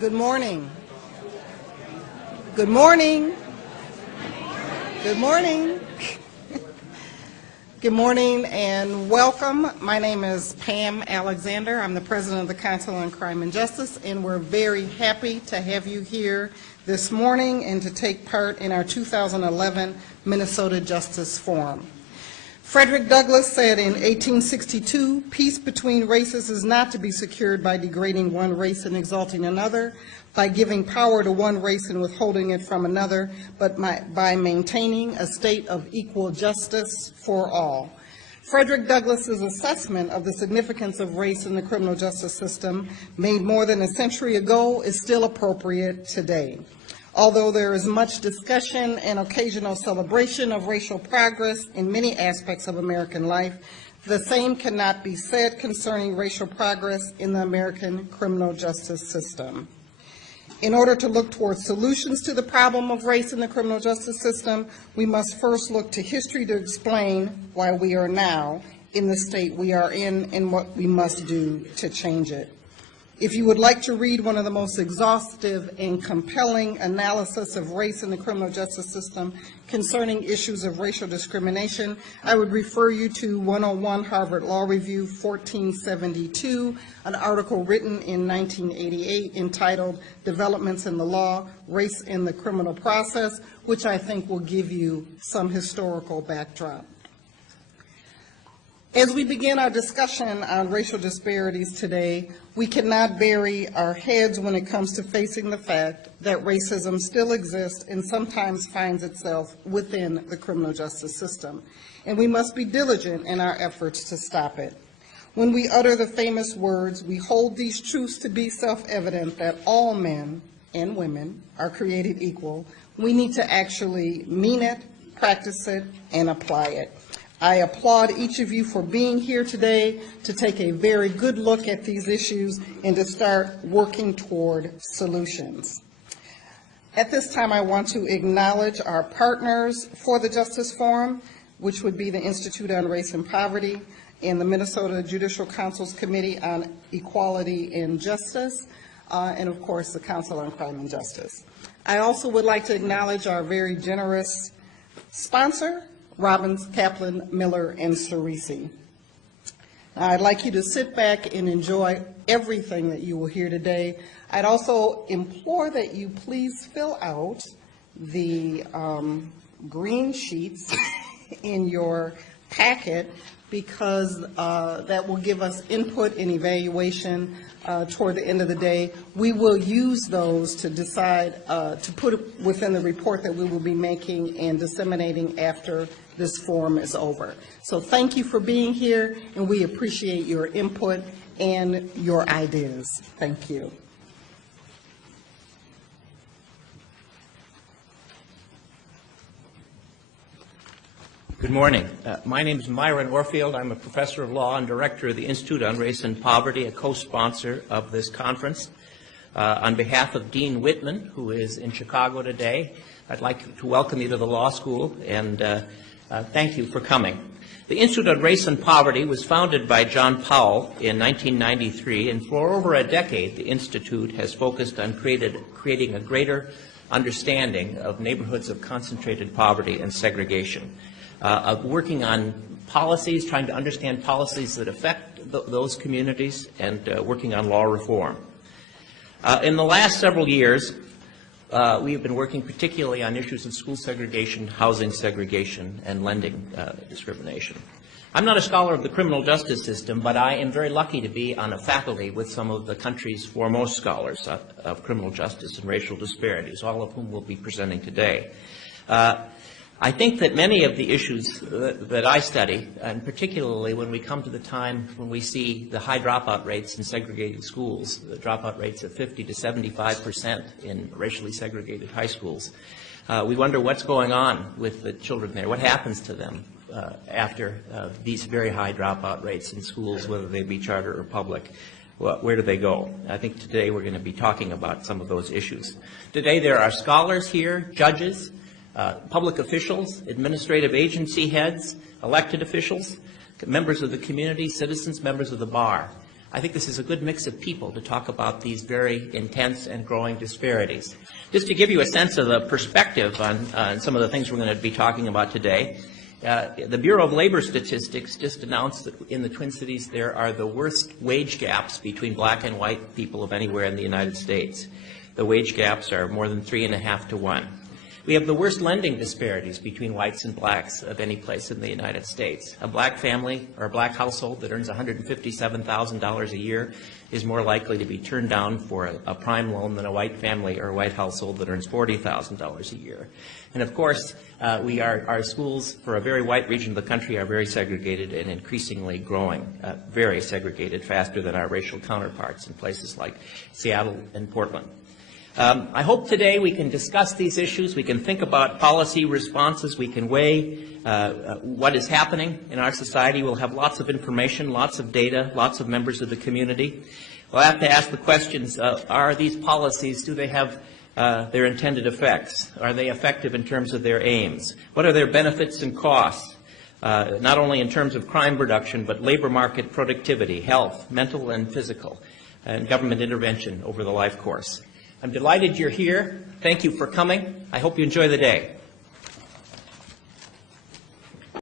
Good morning. Good morning. Good morning. Good morning and welcome. My name is Pam Alexander. I'm the president of the Council on Crime and Justice, and we're very happy to have you here this morning and to take part in our 2011 Minnesota Justice Forum. Frederick Douglass said in 1862, peace between races is not to be secured by degrading one race and exalting another, by giving power to one race and withholding it from another, but by maintaining a state of equal justice for all. Frederick Douglass's assessment of the significance of race in the criminal justice system, made more than a century ago, is still appropriate today. Although there is much discussion and occasional celebration of racial progress in many aspects of American life, the same cannot be said concerning racial progress in the American criminal justice system. In order to look towards solutions to the problem of race in the criminal justice system, we must first look to history to explain why we are now in the state we are in and what we must do to change it. If you would like to read one of the most exhaustive and compelling analysis of race in the criminal justice system concerning issues of racial discrimination, I would refer you to 101 Harvard Law Review 1472, an article written in 1988 entitled Developments in the Law, Race in the Criminal Process, which I think will give you some historical backdrop. As we begin our discussion on racial disparities today, we cannot bury our heads when it comes to facing the fact that racism still exists and sometimes finds itself within the criminal justice system, and we must be diligent in our efforts to stop it. When we utter the famous words, we hold these truths to be self-evident that all men and women are created equal, we need to actually mean it, practice it, and apply it. I applaud each of you for being here today to take a very good look at these issues and to start working toward solutions. At this time, I want to acknowledge our partners for the Justice Forum, which would be the Institute on Race and Poverty and the Minnesota Judicial Council's Committee on Equality and Justice, and of course the Council on Crime and Justice. I also would like to acknowledge our very generous sponsor, Robbins, Kaplan, Miller, and Cerisi. Now, I'd like you to sit back and enjoy everything that you will hear today. I'd also implore that you please fill out the green sheets in your packet, because that will give us input and evaluation toward the end of the day. We will use those to decide to put within the report that we will be making and disseminating after this forum is over. So thank you for being here, and we appreciate your input and your ideas. Thank you. Good morning. My name is Myron Orfield. I'm a professor of law and director of the Institute on Race and Poverty, a co-sponsor of this conference. On behalf of Dean Whitman, who is in Chicago today, I'd like to welcome you to the law school and thank you for coming. The Institute on Race and Poverty was founded by John Powell in 1993, and for over a decade, the Institute has focused on creating a greater understanding of neighborhoods of concentrated poverty and segregation, of working on policies, trying to understand policies that affect those communities, and working on law reform. In the last several years, we have been working particularly on issues of school segregation, housing segregation, and lending discrimination. I'm not a scholar of the criminal justice system, but I am very lucky to be on a faculty with some of the country's foremost scholars of criminal justice and racial disparities, all of whom will be presenting today. I think that many of the issues that I study, and particularly when we come to the time when we see the high dropout rates in segregated schools, the dropout rates of 50 to 75% in racially segregated high schools, we wonder what's going on with the children there, what happens to them after these very high dropout rates in schools, whether they be charter or public. Well, where do they go? I think today we're going to be talking about some of those issues. Today there are scholars here, judges, public officials, administrative agency heads, elected officials, members of the community, citizens, members of the bar. I think this is a good mix of people to talk about these very intense and growing disparities. Just to give you a sense of the perspective on some of the things we're going to be talking about today, the Bureau of Labor Statistics just announced that in the Twin Cities there are the worst wage gaps between black and white people of anywhere in the United States. The wage gaps are more than 3.5 to 1. We have the worst lending disparities between whites and blacks of any place in the United States. A black family or a black household that earns $157,000 a year is more likely to be turned down for a prime loan than a white family or a white household that earns $40,000 a year. And of course, our schools for a very white region of the country are very segregated and increasingly growing, very segregated, faster than our racial counterparts in places like Seattle and Portland. I hope today we can discuss these issues, we can think about policy responses, we can weigh what is happening in our society. We'll have lots of information, lots of data, lots of members of the community. We'll have to ask the questions, are these policies, do they have their intended effects? Are they effective in terms of their aims? What are their benefits and costs? Not only in terms of crime reduction, but labor market productivity, health, mental and physical, and government intervention over the life course. I'm delighted you're here. Thank you for coming. I hope you enjoy the day.